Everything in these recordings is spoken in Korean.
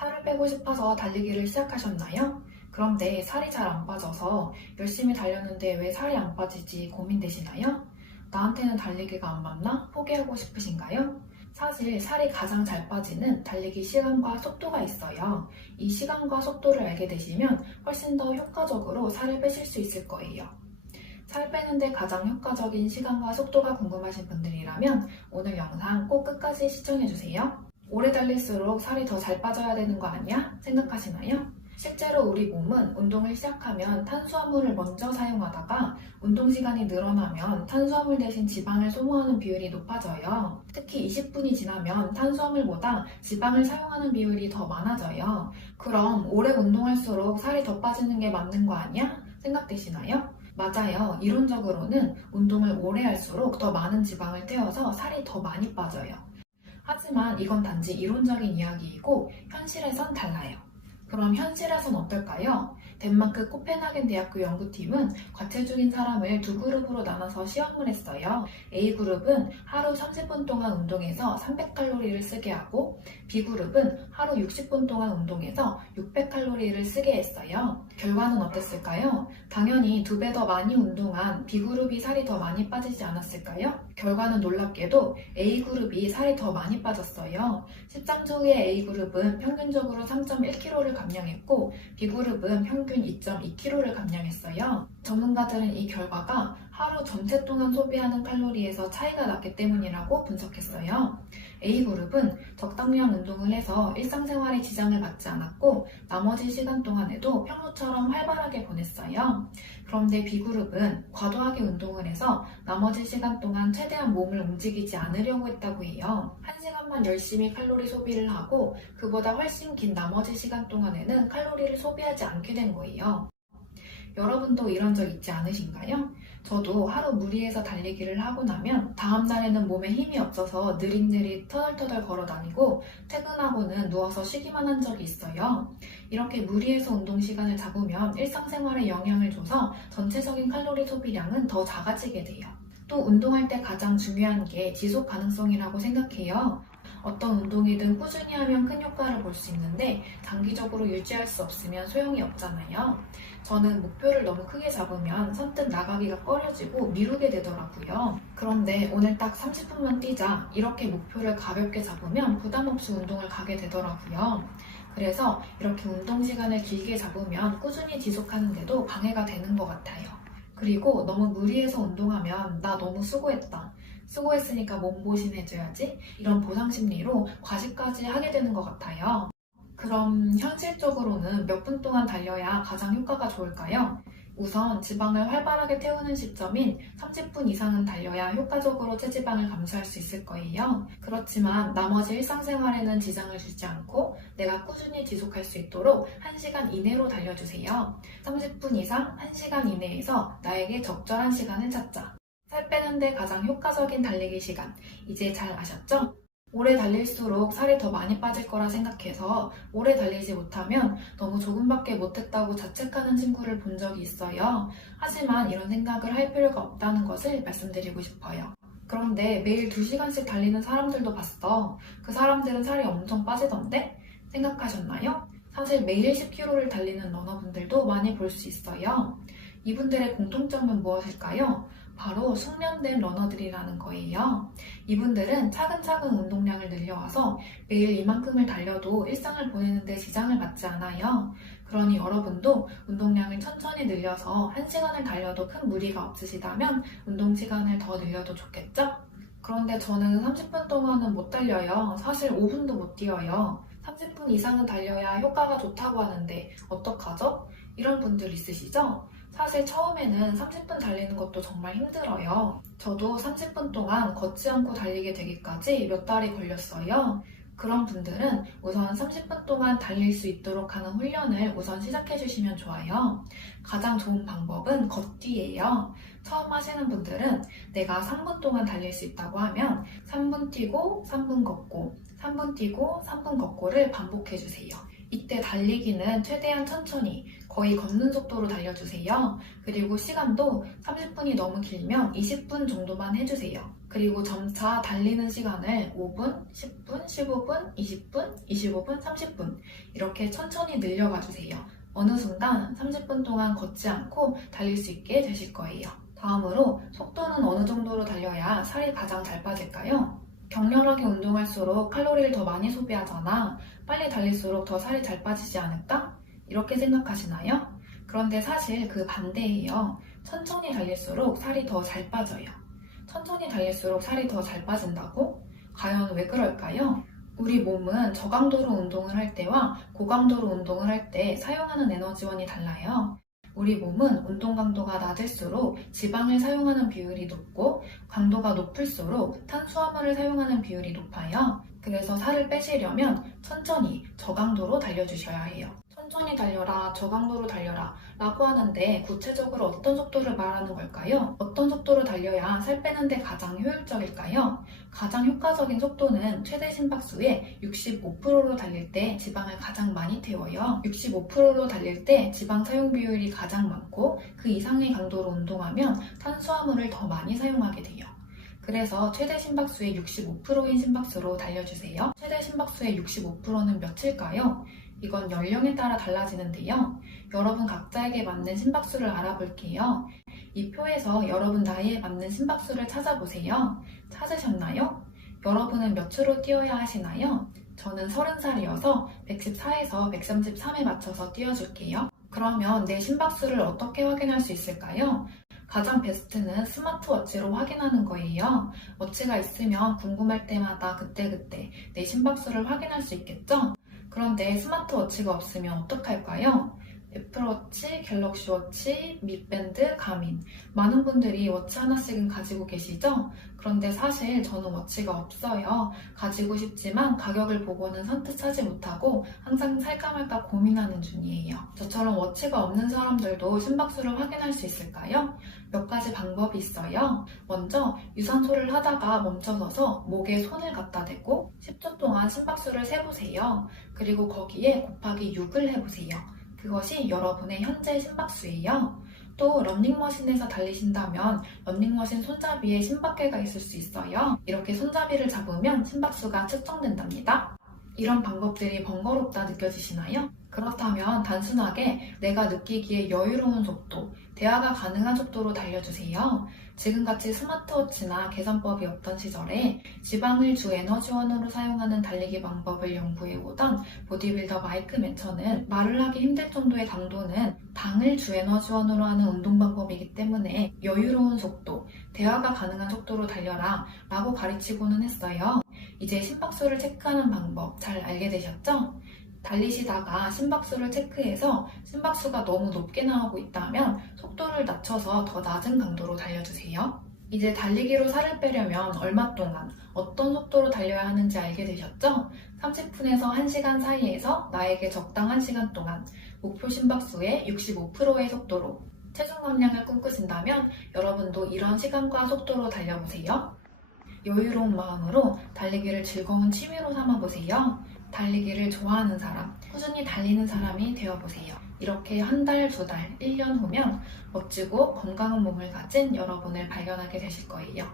살을 빼고 싶어서 달리기를 시작하셨나요? 그런데 살이 잘 안 빠져서 열심히 달렸는데 왜 살이 안 빠지지 고민되시나요? 나한테는 달리기가 안 맞나? 포기하고 싶으신가요? 사실 살이 가장 잘 빠지는 달리기 시간과 속도가 있어요. 이 시간과 속도를 알게 되시면 훨씬 더 효과적으로 살을 빼실 수 있을 거예요. 살 빼는데 가장 효과적인 시간과 속도가 궁금하신 분들이라면 오늘 영상 꼭 끝까지 시청해주세요. 오래 달릴수록 살이 더 잘 빠져야 되는 거 아니야? 생각하시나요? 실제로 우리 몸은 운동을 시작하면 탄수화물을 먼저 사용하다가 운동 시간이 늘어나면 탄수화물 대신 지방을 소모하는 비율이 높아져요. 특히 20분이 지나면 탄수화물보다 지방을 사용하는 비율이 더 많아져요. 그럼 오래 운동할수록 살이 더 빠지는 게 맞는 거 아니야? 생각되시나요? 맞아요. 이론적으로는 운동을 오래 할수록 더 많은 지방을 태워서 살이 더 많이 빠져요. 하지만 이건 단지 이론적인 이야기이고 현실에선 달라요. 그럼 현실에선 어떨까요? 덴마크 코펜하겐 대학교 연구팀은 과체중인 사람을 두 그룹으로 나눠서 시험을 했어요. A그룹은 하루 30분 동안 운동해서 300칼로리를 쓰게 하고 B그룹은 하루 60분 동안 운동해서 600칼로리를 쓰게 했어요. 결과는 어땠을까요? 당연히 2배 더 많이 운동한 B그룹이 살이 더 많이 빠지지 않았을까요? 결과는 놀랍게도 A그룹이 살이 더 많이 빠졌어요. 13주 후에 A그룹은 평균적으로 3.1kg를 감량했고 B그룹은 평균 2.2kg를 감량했어요. 전문가들은 이 결과가 하루 전체 동안 소비하는 칼로리에서 차이가 났기 때문이라고 분석했어요. A그룹은 적당량 운동을 해서 일상생활에 지장을 받지 않았고 나머지 시간 동안에도 평소처럼 활발하게 보냈어요. 그런데 B그룹은 과도하게 운동을 해서 나머지 시간 동안 최대한 몸을 움직이지 않으려고 했다고 해요. 1시간만 열심히 칼로리 소비를 하고 그보다 훨씬 긴 나머지 시간 동안에는 칼로리를 소비하지 않게 된 거예요. 여러분도 이런 적 있지 않으신가요? 저도 하루 무리해서 달리기를 하고 나면 다음 날에는 몸에 힘이 없어서 느릿느릿 터덜터덜 걸어 다니고 퇴근하고는 누워서 쉬기만 한 적이 있어요. 이렇게 무리해서 운동 시간을 잡으면 일상생활에 영향을 줘서 전체적인 칼로리 소비량은 더 작아지게 돼요. 또 운동할 때 가장 중요한 게 지속 가능성이라고 생각해요. 어떤 운동이든 꾸준히 하면 큰 효과를 볼 수 있는데 장기적으로 유지할 수 없으면 소용이 없잖아요. 저는 목표를 너무 크게 잡으면 선뜻 나가기가 꺼려지고 미루게 되더라고요. 그런데 오늘 딱 30분만 뛰자 이렇게 목표를 가볍게 잡으면 부담 없이 운동을 가게 되더라고요. 그래서 이렇게 운동 시간을 길게 잡으면 꾸준히 지속하는데도 방해가 되는 것 같아요. 그리고 너무 무리해서 운동하면 나 너무 수고했다. 수고했으니까 몸보신 해줘야지. 이런 보상 심리로 과식까지 하게 되는 것 같아요. 그럼 현실적으로는 몇 분 동안 달려야 가장 효과가 좋을까요? 우선 지방을 활발하게 태우는 시점인 30분 이상은 달려야 효과적으로 체지방을 감소할 수 있을 거예요. 그렇지만 나머지 일상생활에는 지장을 주지 않고 내가 꾸준히 지속할 수 있도록 1시간 이내로 달려주세요. 30분 이상 1시간 이내에서 나에게 적절한 시간을 찾자. 살 빼는데 가장 효과적인 달리기 시간, 이제 잘 아셨죠? 오래 달릴수록 살이 더 많이 빠질 거라 생각해서 오래 달리지 못하면 너무 조금밖에 못했다고 자책하는 친구를 본 적이 있어요. 하지만 이런 생각을 할 필요가 없다는 것을 말씀드리고 싶어요. 그런데 매일 2시간씩 달리는 사람들도 봤어. 그 사람들은 살이 엄청 빠지던데? 생각하셨나요? 사실 매일 10km를 달리는 러너분들도 많이 볼 수 있어요. 이분들의 공통점은 무엇일까요? 바로 숙련된 러너들이라는 거예요. 이분들은 차근차근 운동량을 늘려와서 매일 이만큼을 달려도 일상을 보내는데 지장을 받지 않아요. 그러니 여러분도 운동량을 천천히 늘려서 1시간을 달려도 큰 무리가 없으시다면 운동 시간을 더 늘려도 좋겠죠? 그런데 저는 30분 동안은 못 달려요. 사실 5분도 못 뛰어요. 30분 이상은 달려야 효과가 좋다고 하는데 어떡하죠? 이런 분들 있으시죠? 사실 처음에는 30분 달리는 것도 정말 힘들어요. 저도 30분 동안 걷지 않고 달리게 되기까지 몇 달이 걸렸어요. 그런 분들은 우선 30분 동안 달릴 수 있도록 하는 훈련을 우선 시작해 주시면 좋아요. 가장 좋은 방법은 걷기예요. 처음 하시는 분들은 내가 3분 동안 달릴 수 있다고 하면 3분 뛰고 3분 걷고 3분 뛰고 3분 걷고를 반복해 주세요. 이때 달리기는 최대한 천천히 거의 걷는 속도로 달려주세요. 그리고 시간도 30분이 너무 길면 20분 정도만 해주세요. 그리고 점차 달리는 시간을 5분, 10분, 15분, 20분, 25분, 30분 이렇게 천천히 늘려가 주세요. 어느 순간 30분 동안 걷지 않고 달릴 수 있게 되실 거예요. 다음으로 속도는 어느 정도로 달려야 살이 가장 잘 빠질까요? 격렬하게 운동할수록 칼로리를 더 많이 소비하잖아. 빨리 달릴수록 더 살이 잘 빠지지 않을까? 이렇게 생각하시나요? 그런데 사실 그 반대예요. 천천히 달릴수록 살이 더 잘 빠져요. 천천히 달릴수록 살이 더 잘 빠진다고? 과연 왜 그럴까요? 우리 몸은 저강도로 운동을 할 때와 고강도로 운동을 할 때 사용하는 에너지원이 달라요. 우리 몸은 운동 강도가 낮을수록 지방을 사용하는 비율이 높고 강도가 높을수록 탄수화물을 사용하는 비율이 높아요. 그래서 살을 빼시려면 천천히 저강도로 달려주셔야 해요. 천천히 달려라, 저강도로 달려라 라고 하는데 구체적으로 어떤 속도를 말하는 걸까요? 어떤 속도로 달려야 살 빼는데 가장 효율적일까요? 가장 효과적인 속도는 최대 심박수의 65%로 달릴 때 지방을 가장 많이 태워요. 65%로 달릴 때 지방 사용 비율이 가장 많고 그 이상의 강도로 운동하면 탄수화물을 더 많이 사용하게 돼요. 그래서 최대 심박수의 65%인 심박수로 달려주세요. 최대 심박수의 65%는 몇일까요? 이건 연령에 따라 달라지는데요. 여러분 각자에게 맞는 심박수를 알아볼게요. 이 표에서 여러분 나이에 맞는 심박수를 찾아보세요. 찾으셨나요? 여러분은 몇으로 뛰어야 하시나요? 저는 30살이어서 114에서 133에 맞춰서 뛰어줄게요. 그러면 내 심박수를 어떻게 확인할 수 있을까요? 가장 베스트는 스마트워치로 확인하는 거예요. 워치가 있으면 궁금할 때마다 그때그때 내 심박수를 확인할 수 있겠죠? 그런데 스마트워치가 없으면 어떡할까요? 애플워치, 갤럭시워치, 밋밴드, 가민 많은 분들이 워치 하나씩은 가지고 계시죠? 그런데 사실 저는 워치가 없어요. 가지고 싶지만 가격을 보고는 선뜻 사지 못하고 항상 살까 말까 고민하는 중이에요. 저처럼 워치가 없는 사람들도 심박수를 확인할 수 있을까요? 몇 가지 방법이 있어요. 먼저 유산소를 하다가 멈춰서서 목에 손을 갖다 대고 10초 동안 심박수를 세보세요. 그리고 거기에 곱하기 6을 해보세요. 그것이 여러분의 현재 심박수예요. 또 러닝머신에서 달리신다면 러닝머신 손잡이에 심박계가 있을 수 있어요. 이렇게 손잡이를 잡으면 심박수가 측정된답니다. 이런 방법들이 번거롭다 느껴지시나요? 그렇다면 단순하게 내가 느끼기에 여유로운 속도, 대화가 가능한 속도로 달려주세요. 지금같이 스마트워치나 계산법이 없던 시절에 지방을 주 에너지원으로 사용하는 달리기 방법을 연구해오던 보디빌더 마이크 매처는 말을 하기 힘들 정도의 강도는 당을 주 에너지원으로 하는 운동 방법이기 때문에 여유로운 속도, 대화가 가능한 속도로 달려라 라고 가르치고는 했어요. 이제 심박수를 체크하는 방법 잘 알게 되셨죠? 달리시다가 심박수를 체크해서 심박수가 너무 높게 나오고 있다면 속도를 낮춰서 더 낮은 강도로 달려주세요. 이제 달리기로 살을 빼려면 얼마 동안 어떤 속도로 달려야 하는지 알게 되셨죠? 30분에서 1시간 사이에서 나에게 적당한 시간 동안 목표 심박수의 65%의 속도로 체중 감량을 꿈꾸신다면 여러분도 이런 시간과 속도로 달려보세요. 여유로운 마음으로 달리기를 즐거운 취미로 삼아보세요. 달리기를 좋아하는 사람, 꾸준히 달리는 사람이 되어보세요. 이렇게 한 달, 두 달, 1년 후면 멋지고 건강한 몸을 가진 여러분을 발견하게 되실 거예요.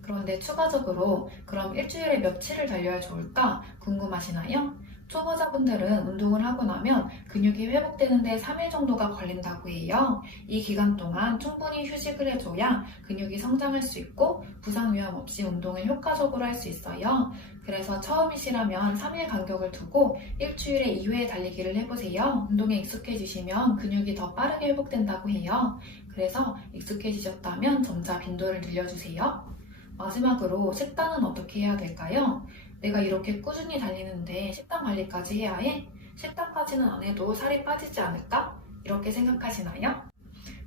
그런데 추가적으로 그럼 일주일에 며칠을 달려야 좋을까 궁금하시나요? 초보자분들은 운동을 하고 나면 근육이 회복되는데 3일 정도가 걸린다고 해요. 이 기간 동안 충분히 휴식을 해줘야 근육이 성장할 수 있고 부상 위험 없이 운동을 효과적으로 할 수 있어요. 그래서 처음이시라면 3일 간격을 두고 일주일에 2회 달리기를 해보세요. 운동에 익숙해지시면 근육이 더 빠르게 회복된다고 해요. 그래서 익숙해지셨다면 점차 빈도를 늘려주세요. 마지막으로 식단은 어떻게 해야 될까요? 내가 이렇게 꾸준히 달리는데 식단 관리까지 해야 해? 식단까지는 안 해도 살이 빠지지 않을까? 이렇게 생각하시나요?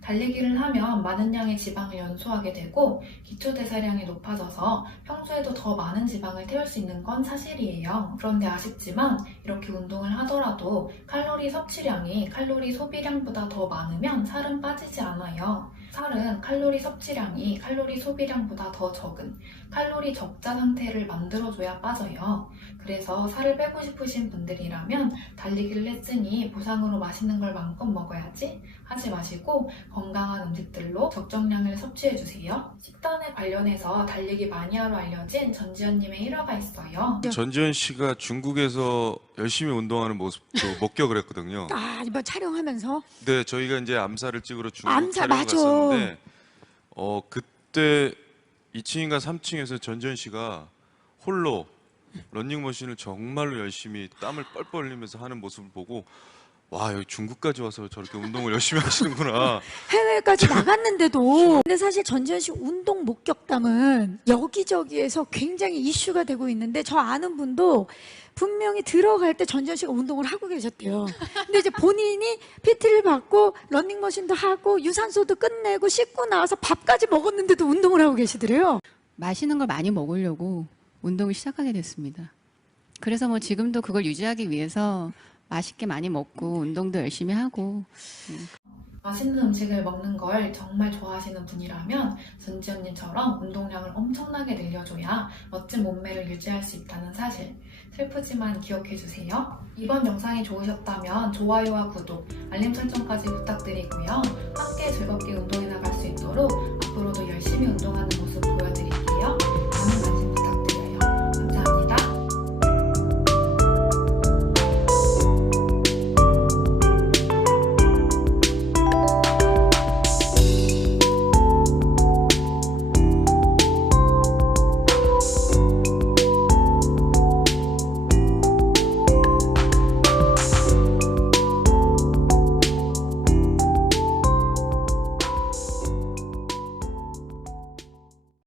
달리기를 하면 많은 양의 지방을 연소하게 되고 기초대사량이 높아져서 평소에도 더 많은 지방을 태울 수 있는 건 사실이에요. 그런데 아쉽지만 이렇게 운동을 하더라도 칼로리 섭취량이 칼로리 소비량보다 더 많으면 살은 빠지지 않아요. 살은 칼로리 섭취량이 칼로리 소비량보다 더 적은 칼로리 적자 상태를 만들어줘야 빠져요. 그래서 살을 빼고 싶으신 분들이라면 달리기를 했으니 보상으로 맛있는 걸 마음껏 먹어야지 하지 마시고 건강한 음식들로 적정량을 섭취해주세요. 식단에 관련해서 달리기 마니아로 알려진 전지현님의 일화가 있어요. 전지현 씨가 중국에서 열심히 운동하는 모습도 목격을 했거든요. 아, 이번 촬영하면서? 네, 저희가 이제 암사를 찍으러 중국 암사, 촬영 맞아. 갔었는데 그때 2층인가 3층에서 전지현 씨가 홀로 러닝머신을 정말로 열심히 땀을 뻘뻘 흘리면서 하는 모습을 보고 와, 여기 중국까지 와서 저렇게 운동을 열심히 하시는구나. 해외까지 나갔는데도. 근데 사실 전지현 씨 운동 목격담은 여기저기에서 굉장히 이슈가 되고 있는데, 저 아는 분도 분명히 들어갈 때 전지현 씨가 운동을 하고 계셨대요. 근데 이제 본인이 PT를 받고 러닝머신도 하고 유산소도 끝내고 씻고 나와서 밥까지 먹었는데도 운동을 하고 계시더래요. 맛있는 걸 많이 먹으려고 운동을 시작하게 됐습니다. 그래서 뭐 지금도 그걸 유지하기 위해서 맛있게 많이 먹고 운동도 열심히 하고. 맛있는 음식을 먹는 걸 정말 좋아하시는 분이라면 전지현님처럼 운동량을 엄청나게 늘려줘야 멋진 몸매를 유지할 수 있다는 사실, 슬프지만 기억해주세요. 이번 영상이 좋으셨다면 좋아요와 구독, 알림 설정까지 부탁드리고요. 함께 즐겁게 운동해 나갈 수 있도록 앞으로도 열심히 운동하는 모습 보여드릴게요.